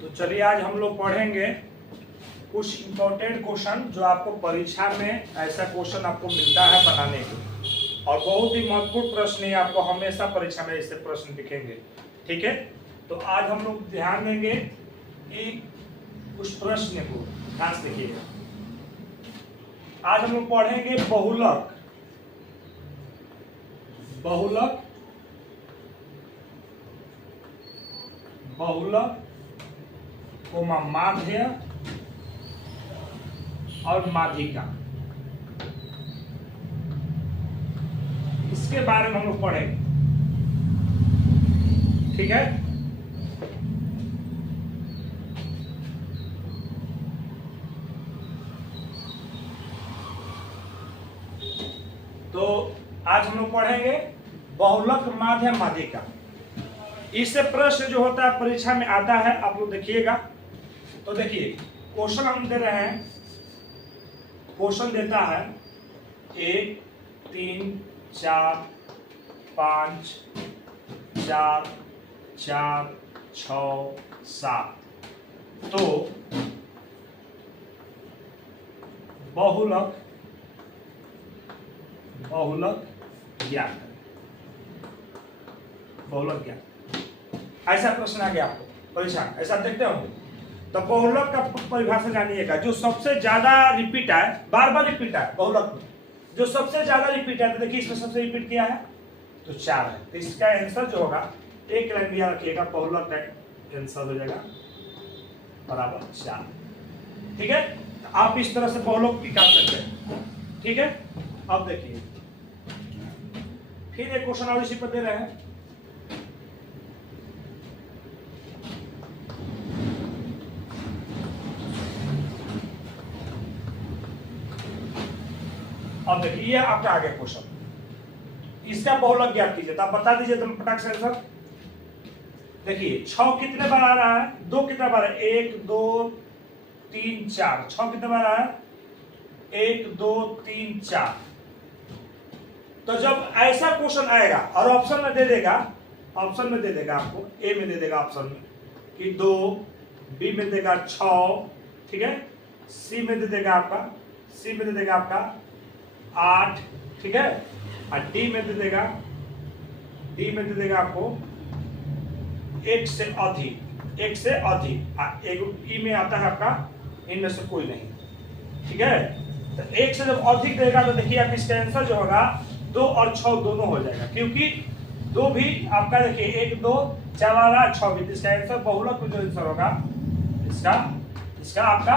तो चलिए आज हम लोग पढ़ेंगे कुछ इम्पोर्टेंट क्वेश्चन जो आपको परीक्षा में ऐसा क्वेश्चन आपको मिलता है बनाने को, और बहुत ही महत्वपूर्ण प्रश्न है। आपको हमेशा परीक्षा में ऐसे प्रश्न दिखेंगे। ठीक है, तो आज हम लोग ध्यान देंगे कि उस प्रश्न को ध्यान से देखिएगा। आज हम लोग पढ़ेंगे बहुलक बहुलक बहुलक कोमा माध्य और माध्यिका, इसके बारे में हम लोग पढ़ेंगे। ठीक है, तो आज हम लोग पढ़ेंगे बहुलक माध्य माध्यिका। इससे प्रश्न जो होता है परीक्षा में आता है, आप लोग देखिएगा। तो देखिए क्वेश्चन हम दे रहे हैं, क्वेश्चन देता है 1 3 4 5 4 4 6 7। तो बहुलक ज्ञात करें। बहुलक ज्ञात, ऐसा प्रश्न आ गया आपको परीक्षा, ऐसा देखते होंगे। तो बहुलक का परिभाषा जानिएगा। जो सबसे ज्यादा रिपीट है, बार बार रिपीट है बहुलक में, जो सबसे ज्यादा रिपीट है, तो देखिए इसमें सबसे रिपीट किया है तो 4 है। तो इसका आंसर जो होगा, एक लाइन भी याद रखिएगा, बहुलक का आंसर हो जाएगा बराबर 4। ठीक है, तो आप इस तरह से बहुलक निकाल सकते हैं। ठीक है, अब देखिए फिर एक क्वेश्चन और इसी पर दे रहे हैं। अब देखिए ये आपका आ गया क्वेश्चन, इसका बहुलक ज्ञात कीजिए। तो आप बता दीजिए तुम फटाक से आंसर। देखिए 6 कितने बार आ रहा है, 2 कितने बार है, 1 2 3 4। 6 कितने बार आ रहा है, 1 2 3 4। तो जब ऐसा क्वेश्चन आएगा और ऑप्शन में दे देगा, आपको ए में दे देगा ऑप्शन में कि 2, बी में देगा 6, ठीक है, सी में दे देगा आपका 8, ठीक है, और डी में दे देगा आपको 1 से अधिक। ई में आता है आपका इनमें से कोई नहीं। ठीक है, तो 1 से जब अधिक देगा तो देखिए आप इसका आंसर जो होगा 2 और 6 दोनों हो जाएगा, क्योंकि 2 भी आपका देखिए 1 2 4 वाला 6 भी। इसका आंसर बहुलक में जो आंसर होगा इसका आपका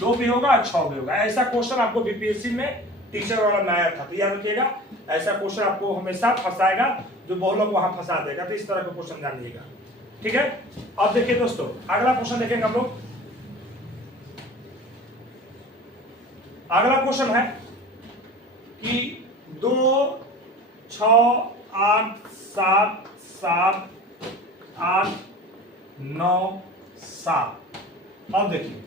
2 भी होगा और 6 भी होगा। ऐसा क्वेश्चन आपको बीपीएससी में टीचर वाला में आया था, तो याद रखिएगा ऐसा क्वेश्चन आपको हमेशा फंसाएगा, जो बहुलक वहां फंसा देगा। तो इस तरह का क्वेश्चन जानिएगा। ठीक है, अब देखिए दोस्तों अगला क्वेश्चन देखेंगे हम लोग। अगला क्वेश्चन है कि 2 6 8 7 7 8 9 7। अब देखिए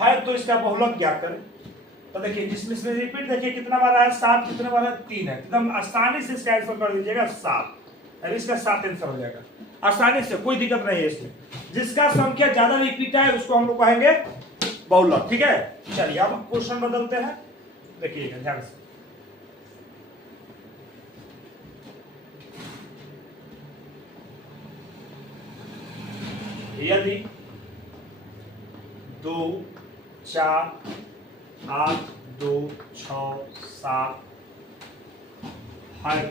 है तो इसका बहुलक ज्ञात करें। तो देखिए जिसमें रिपीट देखिए कितना बार है, 7, कितने बार है, 3 है। एकदम आसानी से इसका आंसर कर दीजिएगा 7, और इसका 7 आंसर हो जाएगा आसानी से, कोई दिक्कत नहीं है इसमें। जिसका संख्या ज्यादा रिपीट है उसको हम लोग कहेंगे बहुलक। ठीक है, चलिए अब क्वेश्चन बदलते हैं, देखिएगा ध्यान से। यदि 2 4 8 2 6 7 है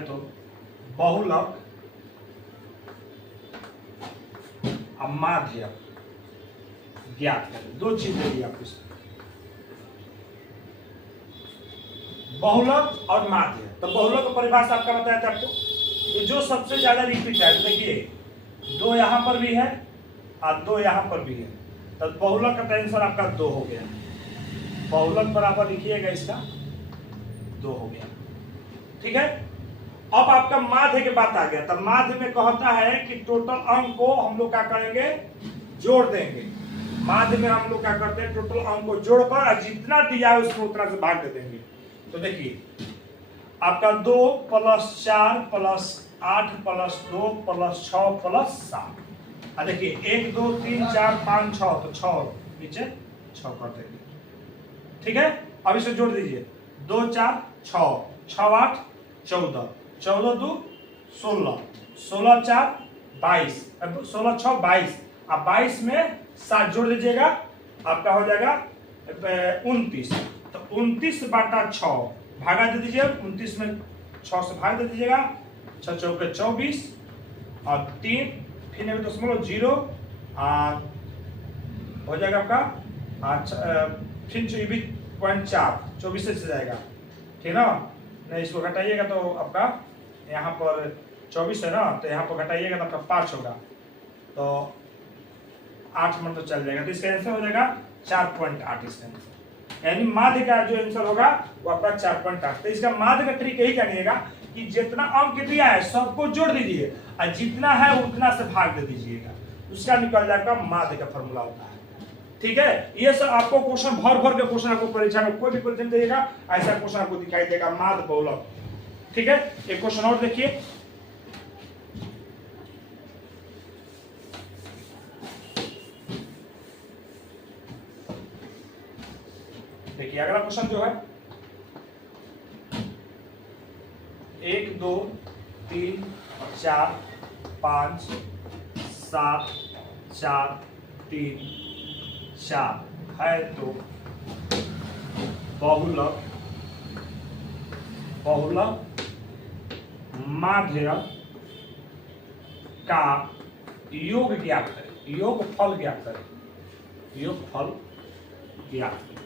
तो बहुलक माध्य ज्ञात करें। 2 चीज दे दी आपको, बहुलक और माध्य। तो बहुलक का परिभाषा आपका बताया था आपको, ये जो सबसे ज्यादा रिपीट है। तो देखिए 2 यहां पर भी है और 2 यहां पर भी है, तो बहुलक का आंसर आपका 2 हो गया। बहुलक बराबर लिखिएगा इसका 2 हो गया। ठीक है, अब आपका माध्य की बात आ गया। तो माध्य में कहता है कि टोटल अंक को हम लोग क्या करेंगे, जोड़ देंगे। माध्य में हम लोग क्या करते हैं, टोटल अंक को जोड़कर और जितना दिया है उसको उतना से भाग दे देंगे। तो देखिए आपका 2 + 4 + 8 + 2 + 6 + 7। देखिए 1 2 3 4 5 6, तो 6 नीचे 6 कर देंगे। ठीक है, अब इसे जोड़ दीजिए 2 4 6 6 8 14 14 2 16 16 4 22 16 6 22। अब 22 में 7 जोड़ दीजिएगा, आपका हो जाएगा 29। तो 29/6 भागा दे दीजिए, 29 में 6 से भाग दे दीजिएगा, 6 चौके 24 और 3 फिर 0.0 हो जाएगा आपका फिर 24.4 24 से जाएगा। ठीक ना, नहीं इसको घटाइएगा तो आपका यहाँ पर 24 है ना, तो यहाँ पर घटाइएगा तो आपका 5 होगा, तो 8 मिनट तो चल जाएगा। तो इसका आंसर हो जाएगा 4.8 इसका आंसर, यानी माध्य का जो आंसर होगा वो आपका 4.8। तो इसका माध्य का ट्रिक यही जानिएगा कि जितना अंक दिया है सबको जोड़ दीजिए और जितना है उतना से भाग दे दीजिएगा, उसका निकल जाएगा माध्य का फॉर्मूला होता है। ठीक है, ये सब आपको क्वेश्चन भर भर के क्वेश्चन आपको परीक्षा में कोई भी क्वेश्चन देगा ऐसा क्वेश्चन आपको दिखाई देगा माध्य बहुलक। ठीक है, एक क्वेश्चन और देखिए, देखिए अगला क्वेश्चन जो है 1 2 3 4 5 7 4 3 4 है, तो बहुलक माध्य का योग ज्ञात करें, योगफल ज्ञात करें, योगफल ज्ञात करें।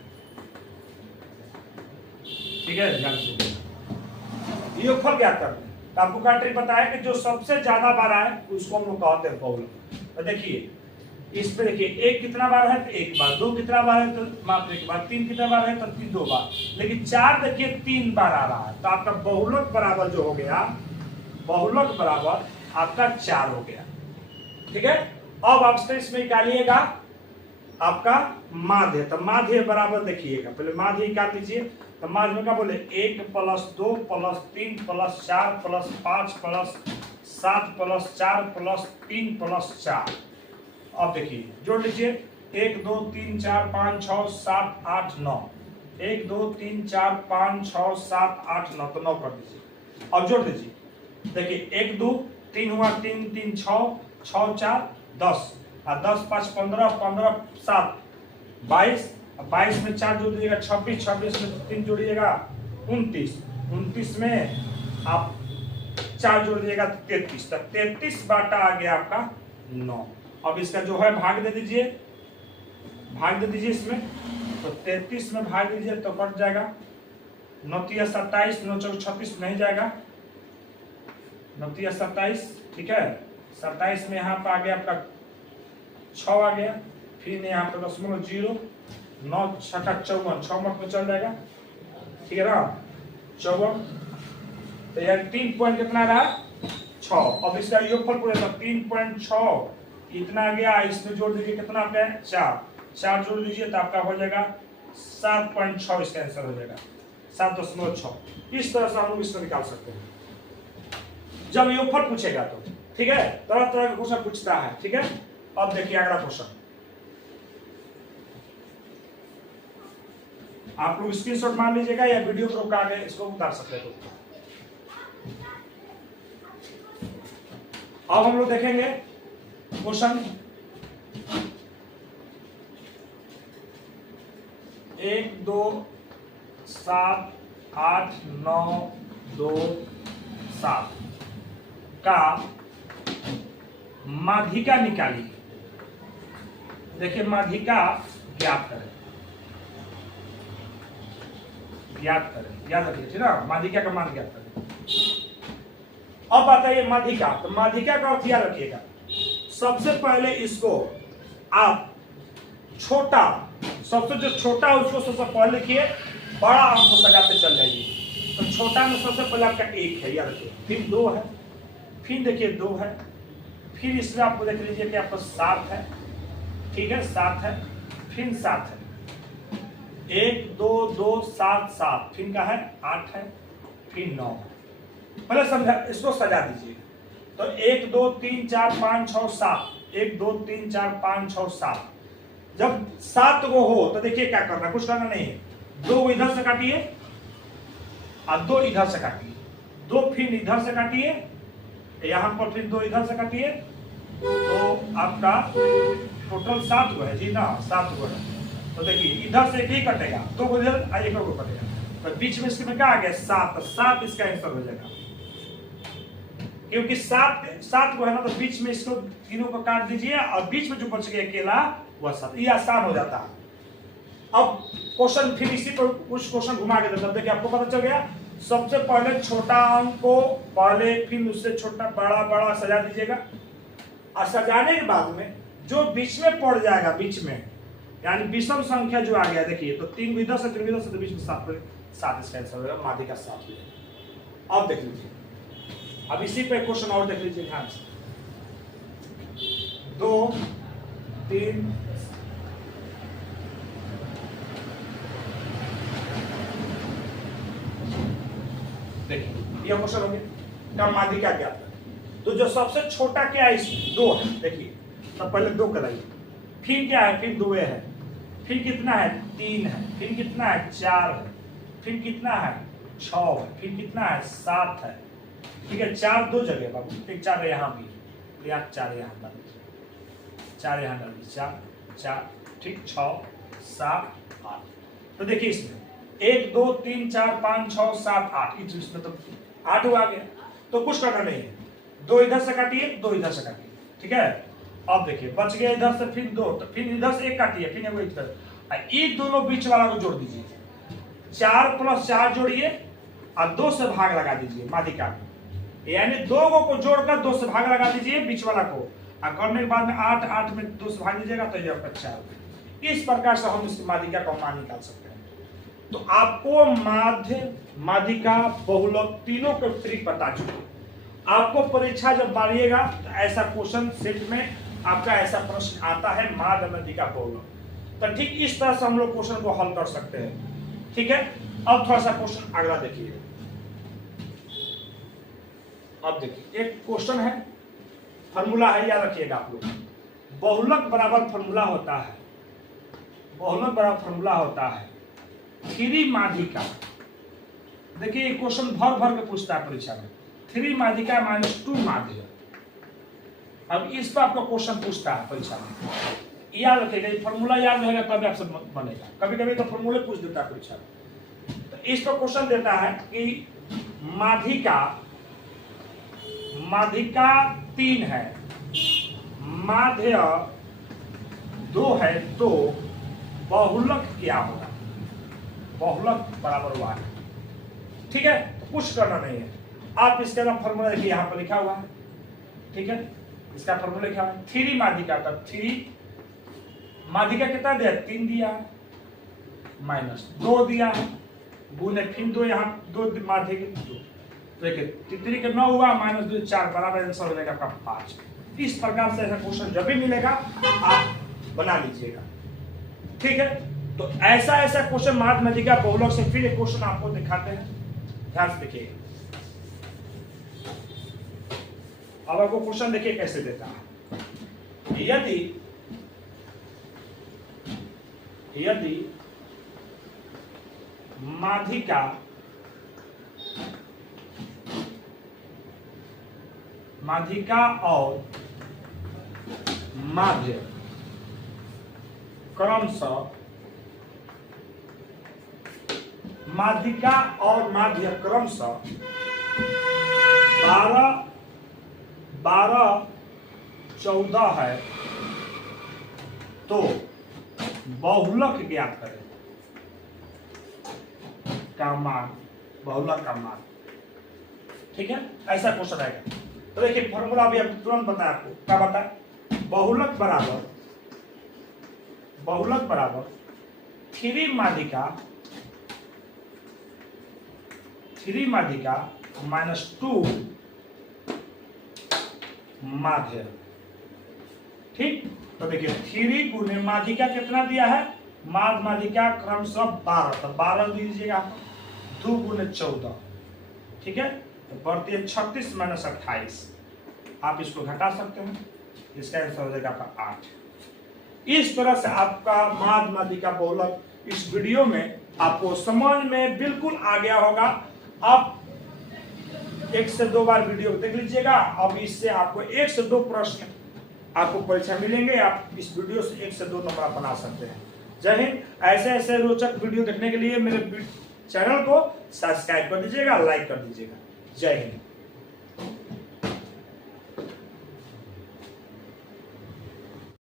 ठीक है, ध्यान से योगफल ज्ञात करते हैं। तो आपको क्या ट्रिक पता है कि जो सबसे ज्यादा बार आए उसको हम लोग कहते हैं बहुलक। तो देखिए इस पे देखिए 1 कितना बार है तो 1 बार, 2 कितना बार है तो मात्र 1 बार, 3 कितना बार है तो 3 2 बार, लेकिन 4 देखिए 3 बार आ रहा है, तो आपका बहुलक बराबर जो हो गया, बहुलक बराबर आपका 4 हो गया। ठीक है, अब आप इसमें निकालिएगा आपका माध्य। तो माध्य बराबर देखिएगा, पहले माध्य निकाल लीजिए। तो माध्य में क्या बोले 1 + 2 + 3 + 4 + 5 + 7 + 4 + 3 + 4। अब देखिए जोड़ लीजिए 1 2 3 4 5 6 7 8 9, 1 2 3 4 5 6 7 8 9, तो 9 कर दीजिए। अब जोड़ दीजिए, देखिए 1 2 3 हुआ, 3 3 6 6 4 10 और 10 5 15 15 7 22, 22 में 4 जोड़ दीजिएगा 26, 26 में 3 जोड़िएगा 29, 29 में आप 4 जोड़ दीजिएगा 33, तो 33 बाटा आ गया आपका 9। अब इसका जो है भाग दे दीजिए, भाग दे दीजिए इसमें, तो 33 में भाग दीजिए तो कट जाएगा 9 3 27, 9 4 26 नहीं जाएगा, 9 3 27। ठीक है, 27 में यहाँ पर आ गया आपका 6 आ गया, फिर यहाँ पर 0.0, 9 6 54, 6 मत में चल जाएगा। ठीक है ना, 54, तो यार 3 पॉइंट कितना रहा 6। अब इसका योगफल पूरे 3.6 इतना आ गया, इसमें जोड़ दीजिए कितना आपका है 4 जोड़ दीजिए तो आपका हो जाएगा 7.6, इसका आंसर हो जाएगा 7.6। इस तरह से हम लोग इसको निकाल सकते हैं जब योगफल पूछेगा तो। ठीक है, तरह तरह का क्वेश्चन पूछता है। ठीक है, अब देखिए अगला क्वेश्चन, आप लोग स्क्रीनशॉट मार लीजिएगा या वीडियो को रोका के इसको उतार सकते हैं। अब हम लोग देखेंगे क्वेश्चन 1 2 7 8 9 2 7 का माध्यिका निकालिए। देखिए माध्यिका ज्ञात करें, याद रखिए। ठीक ना, माध्यिका का मान ज्ञात करें। अब बताइए माध्यिका, तो माध्यिका का अर्थ याद रखिएगा। सबसे पहले इसको आप छोटा, सबसे जो छोटा है उसको सबसे पहले लिखिए, बड़ा अंक सजा पे चल जाइए। तो छोटा में सबसे पहले आपका 1 है, याद रखिए, फिर 2 है, फिर देखिए 2 है, फिर इसमें आपको देख लीजिए कि आपको 7 है। ठीक है, 7 है, फिर 7 है, 1 2 2 7 7, फिर का है 8 है, फिर 9 है। पहले समझा, इसको सजा दीजिए। तो 1 2 3 4 5 6 7, 1 2 3 4 5 6 7। जब 7 को हो तो देखिए क्या करना, कुछ करना नहीं है। 2 इधर से काटिए और 2 इधर से काटिए, 2 फिर इधर से काटिए, यहां पर फिर 2 इधर से काटिए, तो आपका टोटल 7 गो है जी ना, 7 गो है। तो देखिए इधर से एक ही कटेगा, 2 को इधर और 1 को कटेगा, तो बीच में इसमें क्या आ गया 7, तो 7 इसका आंसर हो जाएगा। क्योंकि 7 को है ना, तो बीच में इसको तीनों को काट दीजिए और बीच में जो बच गया अकेला वह 7, ये आसान हो जाता है। अब क्वेश्चन फिर इसी पर कुछ क्वेश्चन घुमा के देता, देखिए आपको पता चल गया। सबसे पहले छोटा अंक को पहले, फिर उससे छोटा बड़ा बड़ा सजा दीजिएगा, और सजाने के बाद में जो बीच में पड़ जाएगा, बीच में यानी विषम संख्या जो आ गया, देखिए तो 3 इधर से 3 इधर से, तो बीच में 7 इसका आंसर होगा, माध्य का 7 हो जाएगा। अब देख लीजिए, अब इसी पे क्वेश्चन और देख लीजिए ध्यान से। 2 3 देखिए ये क्वेश्चन हो गया, माध्य का ज्ञात है। तो जो सबसे छोटा क्या है इसमें 2 है, देखिए तो पहले 2 कराइए, फिर क्या है, फिर 2 है, फिर कितना है 3 है, फिर कितना है 4 है, फिर कितना है 6 है, फिर कितना है 7 है। ठीक है, 4 2 जगह बाबू, एक 4 यहाँ भी, या 4 यहाँ डाल दीजिए, 4 यहाँ डाल दीजिए, 4 ठीक, 6 7 8। तो देखिए इसमें 1 2 3 4 5 6 7 8, इसमें तो 8 आ गया। तो कुछ करना नहीं है, 2 इधर से काटिए, 2 इधर से काटिए, ठीक है। अब देखिए बच गया इधर से फिर 2, तो फिर इधर से 1 काटिए, फिर एगो इधर, ये दोनों बीच वाला को जोड़ दीजिए, 4 + 4 जोड़िए और 2 से भाग लगा दीजिए माध्यिका में, यानी 2 को जोड़कर 2 से भाग लगा दीजिए बीच वाला को, और करने के बाद में 8 8 में 2 से भाग दीजिएगा, तो ये आपका 4। इस प्रकार से हम इस माध्यिका का मान निकाल सकते हैं। तो आपको माध्य, माध्यिका, बहुलक तीनों के ट्रिक बता चुके। आपको परीक्षा जब मारिएगा तो ऐसा क्वेश्चन सेट में आपका ऐसा प्रश्न आता है, माध्य, माध्यिका, बहुलक। तो ठीक इस तरह से हम लोग क्वेश्चन को हल कर सकते हैं, ठीक है। अब थोड़ा सा क्वेश्चन अगला देखिए। अब देखिए एक क्वेश्चन है, फॉर्मूला है, याद रखिएगा आप लोग। बहुलक बराबर फॉर्मूला होता है, बहुलक बराबर फॉर्मूला होता है 3 माध्यिका। देखिए क्वेश्चन भर भर के पूछता है परीक्षा में, 3 माध्यिका -2 माध्य। अब इस पर आपको क्वेश्चन पूछता है परीक्षा में, याद रखिएगा, फॉर्मूला याद रहेगा तब आपसे बनेगा। कभी कभी तो फॉर्मूले पूछ देता है परीक्षा में। तो इस पर क्वेश्चन देता है कि माध्यिका, माध्यिका 3 है, माध्य 2 है, तो बहुलक क्या होगा, बहुलक बराबर 1। ठीक है, तो कुछ करना नहीं है, आप इसके अंदर फॉर्मूला देखिए, यहाँ पर लिखा हुआ है, ठीक है। इसका फॉर्मूला लिखा हुआ है 3 माध्यिका, तब 3 माध्यिका कितना दिया, 3 दिया है, -2 दिया है, गुने फिर 2, यहाँ 2 माध्यिका 2, देखिए 3 के 9 हुआ, -2 4, बराबर आंसर हो जाएगा आपका 5। इस प्रकार से ऐसा क्वेश्चन जब भी मिलेगा आप बना लीजिएगा, ठीक है। तो ऐसा ऐसा क्वेश्चन माध्य, माध्यिका, बहुलक से फिर एक क्वेश्चन आपको दिखाते हैं, ध्यान से देखिए। अब आपको क्वेश्चन देखिए कैसे देता है। यदि माध्यिका और माध्य क्रमशः, माध्यिका और माध्य क्रमशः 12 12 14 है, तो बहुलक ज्ञात करें का मान, बहुलक का मान, ठीक है। ऐसा क्वेश्चन आएगा। तो देखिए फॉर्मूला अभी हम तुरंत बताया आपको, क्या बताया, बहुलक बराबर 3 माध्यिका -2 माध्य, ठीक। तो देखिए 3 गुने माध्यिका कितना दिया है, माध्यिका क्रमशः 12, तो 12 दीजिएगा, 2 गुने 14, ठीक है। तो बढ़ती है 36 माइनस 28। आप इसको घटा सकते हैं, इसका आंसर हो जाएगा आपका 8। इस तरह से आपका माद मादिका बहुलक इस वीडियो में आपको समझ में बिल्कुल आ गया होगा। आप 1 से 2 बार वीडियो देख लीजिएगा। अब इससे आपको 1 से 2 प्रश्न आपको परीक्षा मिलेंगे। आप इस वीडियो से 1 से 2 नंबर आप बना सकते हैं। जय हिंद। ऐसे ऐसे रोचक वीडियो देखने के लिए मेरे चैनल को सब्सक्राइब कर दीजिएगा, लाइक कर दीजिएगा। जय हिंद।